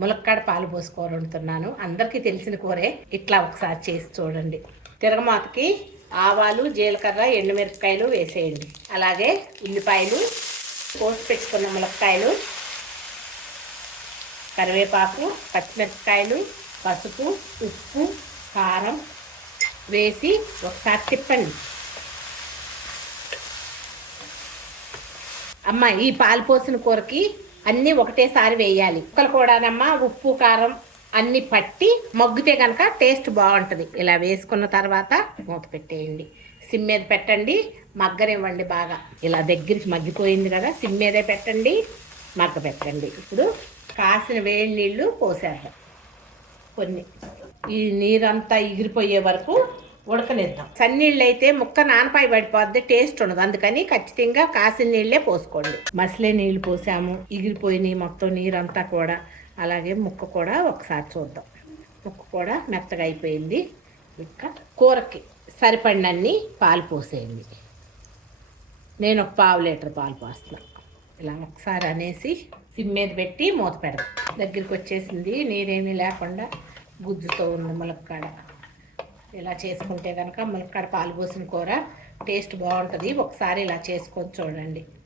ములక్కాడ పాలు పోసుకోవాలి వండుతున్నాను అందరికీ తెలిసిన కూరే ఇట్లా ఒకసారి చేసి చూడండి. తిరగమాతకి ఆవాలు జీలకర్ర ఎండుమిరపకాయలు వేసేయండి. అలాగే ఉల్లిపాయలు కోసి పెట్టుకున్న ములక్కాయలు కరివేపాకు పచ్చిమిరపకాయలు పసుపు ఉప్పు కారం వేసి ఒకసారి తిప్పండి. అమ్మ ఈ పాలు పోసిన కూరకి అన్నీ ఒకటేసారి వేయాలి. ముక్కలు కూడానమ్మా ఉప్పు కారం అన్ని పట్టి మగ్గితే కనుక టేస్ట్ బాగుంటుంది. ఇలా వేసుకున్న తర్వాత మూత పెట్టేయండి. సిమ్ మీద పెట్టండి. మగ్గనివ్వండి బాగా. ఇలా దగ్గరికి మగ్గిపోయింది కదా సిమ్ మీదే పెట్టండి. మగ్గ పెట్టండి. ఇప్పుడు కాసిన వేడి నీళ్ళు పోసేద్దాం. కొన్ని ఈ నీరంతా ఎగిరిపోయే వరకు ఉడకనిద్దాం. సన్నీళ్ళు అయితే ముక్క నానపాయి పడిపోద్ది టేస్ట్ ఉండదు. అందుకని ఖచ్చితంగా కాసిన నీళ్ళే పోసుకోండి. మసిలే నీళ్ళు పోసాము. ఎగిరిపోయినాయి మొత్తం నీరంతా కూడా. అలాగే ముక్క కూడా ఒకసారి చూద్దాం. ముక్క కూడా మెత్తగా అయిపోయింది. ఇంకా కూరకి సరిపడినన్ని పాలు పోసేయండి. నేను ఒక పావు లీటర్ పాలు పోస్తున్నా. ఇలా ఒకసారి అనేసి సిమ్ మీద పెట్టి మూత పెడదాం. దగ్గరికి వచ్చేసింది. నీరేమీ లేకుండా గుజ్జుతో ఉంది ములక్కాడ. ఇలా చేసుకుంటే కనుక ములక్కాడ పాలు పోసిన కూర టేస్ట్ బాగుంటుంది. ఒకసారి ఇలా చేసుకొని చూడండి.